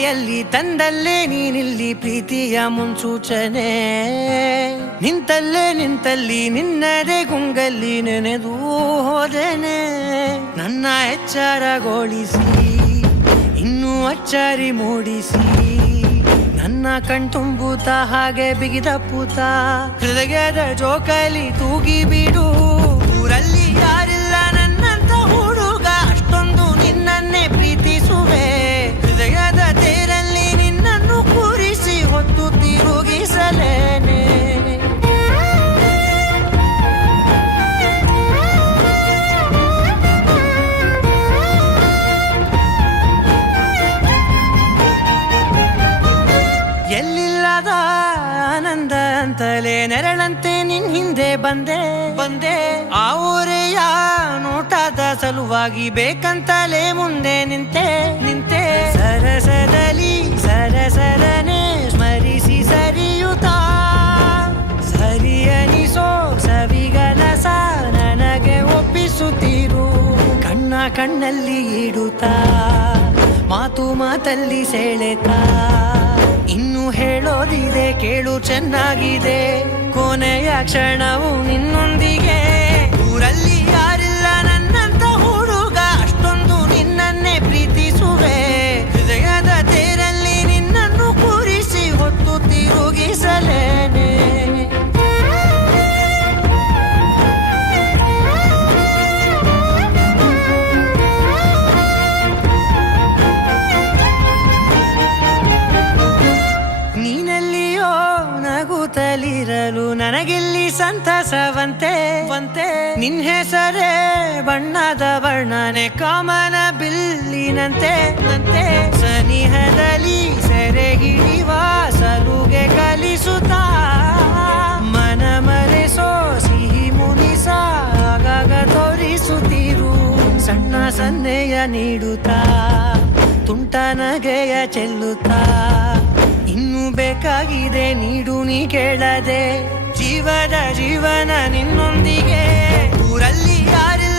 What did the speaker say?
ಕೈಯಲ್ಲಿ ತಂದಲ್ಲೇ ನೀನಿಲ್ಲಿ ಪ್ರೀತಿಯ ಮುನ್ಸೂಚನೆ. ನಿಂತಲ್ಲಿ ನಿನ್ನದೇ ಗುಂಗಲ್ಲಿ ನೆನೆದು ಹೋದೆನೆ. ನನ್ನ ಎಚ್ಚರಗೊಳಿಸಿ ಇನ್ನೂ ಅಚ್ಚರಿ ಮೂಡಿಸಿ ನನ್ನ ಕಣ್ತುಂಬುತ್ತ ಹಾಗೆ ಬಿಗಿದಪ್ಪುತ್ತ ಹೃದಯದ ಜೋಕಾಲಿ ತೂಗಿ ಬಿಡು. ಊರಲ್ಲಿ ಯಾರಿಲ್ಲ ನನ್ನಂತ ಹುಡುಗ, ಅಷ್ಟೊಂದು ನಿನ್ನನ್ನೇ ಪ್ರೀತಿಸುವೆ. ಹೃದಯದ ತೇರಲ್ಲಿ ನಿನ್ನನ್ನು ಕೂರಿಸಿ ಹೊತ್ತು ತಿರುಗಿಸಲೇನೆ. ಎಲ್ಲಿಲ್ಲದ ಆನಂದ ಅಂತಲೇ ನೆರಳಂತೆ ನಿನ್ ಹಿಂದೆ ಬಂದೆ. ಆ ಊರೆಯ ನೋಟದ ಸಲುವಾಗಿ ಬೇಕಂತಲೇ ಮುಂದೆ ನಿಂತೆ. ಸರಸದಲ್ಲಿ ಸರಸರನೆ ಸ್ಮರಿಸಿ ಸರಿಯುತ್ತಾ ಸರಿಯನಿಸೋ ಸವಿಗಲಸ ನನಗೆ ಒಪ್ಪಿಸುತ್ತೀರು. ಕಣ್ಣಲ್ಲಿ ಇಡುತ್ತಾ ಮಾತಲ್ಲಿ ಸೆಳೆತಾ ಇನ್ನು ಹೇಳೋದಿದೆ ಕೇಳು ಚೆನ್ನಾಗಿದೆ. ಕೊನೆಯ ಕ್ಷಣವು ನಿನ್ನೊಂದಿಗೆ. ಊರಲ್ಲಿ ಯಾರಿಲ್ಲ ನನ್ನಂತ ಹುಡುಗ, ಅಷ್ಟೊಂದು ನಿನ್ನನ್ನೇ ಪ್ರೀತಿಸುವೆ. ಹೃದಯದ ತೇರಲ್ಲಿ ನಿನ್ನನ್ನು ಕೂರಿಸಿ ಹೊತ್ತು ತಿರುಗಿಸಲೇನೆ. ನಗುತ್ತಲಿರಲು ನನಗಿಲ್ಲಿ ಸಂತಸವಂತೆ. ನಿನ್ ಹೆಸರೇ ಬಣ್ಣದ ವರ್ಣನೆ ಕಾಮನ ಬಿಲ್ಲಿನಂತೆ. ಸನಿಹದಲ್ಲಿ ಸೆರೆ ಹಿಡಿಯುವ ಸಲುಗೆ ಕಲಿಸುತ್ತಾ ಮನ ಮರೆಸೋ ಸಿಹಿ ಮುನಿಸ ಆಗಾಗ ತೋರಿಸುತ್ತಿರು. ಸಣ್ಣ ಸನ್ನೆಯ ನೀಡುತ್ತಾ ತುಂಟ ನಗೆಯ ಚೆಲ್ಲುತ್ತಾ ಇನ್ನು ಬೇಕಾಗಿದೆ ನೀಡು ನೀ ಕೇಳದೆ. ಜೀವನ ನಿನ್ನೊಂದಿಗೆ. ಊರಲ್ಲಿ ಯಾರಿಲ್ಲ